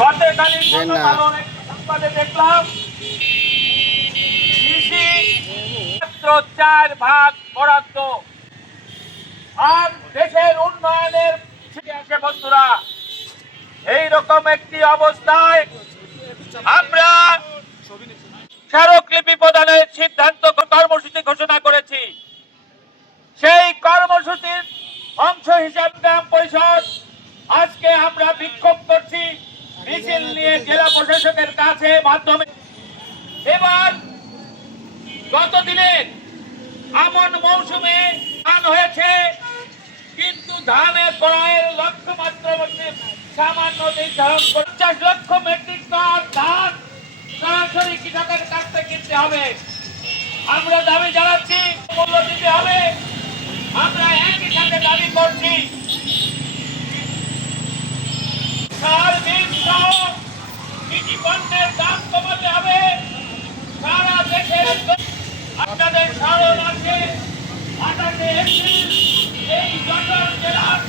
গতকালই দেন একটি সংবাদে দেখলাম। কৃষি মাত্র চার ভাগ বরাদ্দ। আর দেশের উন্নয়নের ছিটে আসে বন্ধুরা এইরকম একটি অবস্থায় আমরা স্মারকলিপি প্রদানের সিদ্ধান্ত কর্মসূচি ঘোষণা করেছি। সেই কর্মসূচির অংশ হিসাবে গ্রাম পরিষদ আজকে আমরা বিক্ষোভ মিছিল নিয়ে জেলা প্রশাসকের কাছে মাধ্যমে এবার গত দিনের আমন মৌসুমে ধান হয়েছে, কিন্তু ধানের ক্রয়ের লক্ষ্যমাত্রা মধ্যে সামান্য নির্ধারণ পঞ্চাশ লক্ষ মেট্রিক টন ধান সরাসরি কৃষকের কাছ থেকে কিনতে হবে। আমরা দাবি জানাচ্ছি, মূল্য দিতে হবে। আমরা একই সাথে দাবি করছি সার বীজ সহ কৃষি দাম কমাতে হবে সারা দেশের আপনাদের স্মরণ আছে আঠাশে এই যশোর জেলার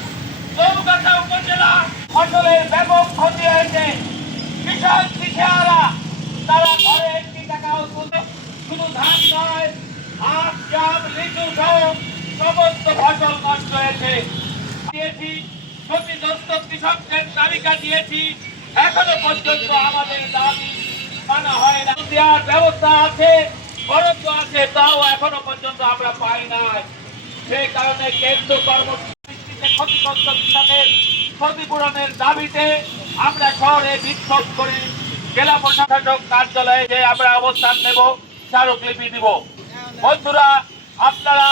চৌগাছা উপজেলা ব্যাপক ক্ষতি হয়েছে কৃষক কৃষিয়ারা তারা ঘরে একটি টাকাও তুলতে ধান নয় আখ জাম লিচু সহ সমস্ত ফসল নষ্ট হয়েছে দিয়েছি ক্ষতিগ্রস্ত কৃষকদের তালিকা দিয়েছি। এখনও পর্যন্ত আমাদের দাবি মানা হয় না। দেওয়ার ব্যবস্থা আছে বরাদ্দ আছে তাও এখনও পর্যন্ত আমরা পাই নাই। সেই কারণে কেন্দ্র কর্মসূচিতে ক্ষতিগ্রস্ত কৃষকের ক্ষতিপূরণের দাবিতে আমরা শহরে বিক্ষোভ করে জেলা প্রশাসক কার্যালয়ে যে আমরা অবস্থান নেব স্মারকলিপি দিব। বন্ধুরা আপনারা।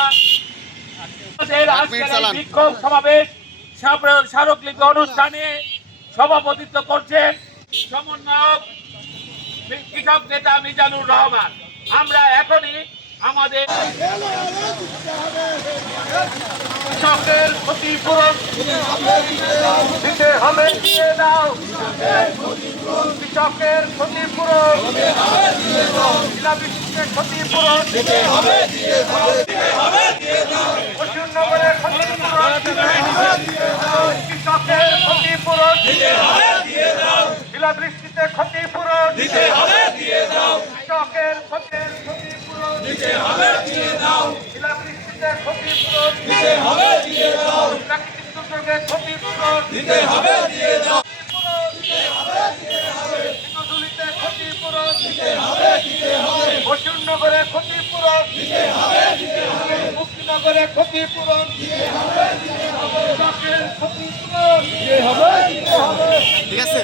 বিক্ষোভ সমাবেশ স্মারক- স্মারকলিপি অনুষ্ঠানে সভাপতিত্ব করছেন সমন্বয়ক কৃষক নেতা মিজানুর রহমান। আমরা এখনই আমাদের কৃষকের ক্ষতিপূরণ দিতে হবে। দিয়ে দাও। কৃষকের ক্ষতিপূরণ ক্ষতিপূরণ। পশ্চিমনগরের ক্ষতিপূরণ কৃষকের ক্ষতিপূরণ শিলাবৃষ্টিতে ক্ষতিপূরণ। কৃষকের ক্ষতির ক্ষতিপূরণ। শিলাবৃষ্টিতে ক্ষতিপূরণ। প্রাকৃতিক দুর্যোগের ক্ষতিপূরণ। ক্ষতিপূরণ। ক্ষতিপূরণ। বসুনগরে ক্ষতিপূরণ। মুক্তিনগরে ক্ষতিপূরণ। কৃষকের ক্ষতিপূরণ। ঠিক আছে?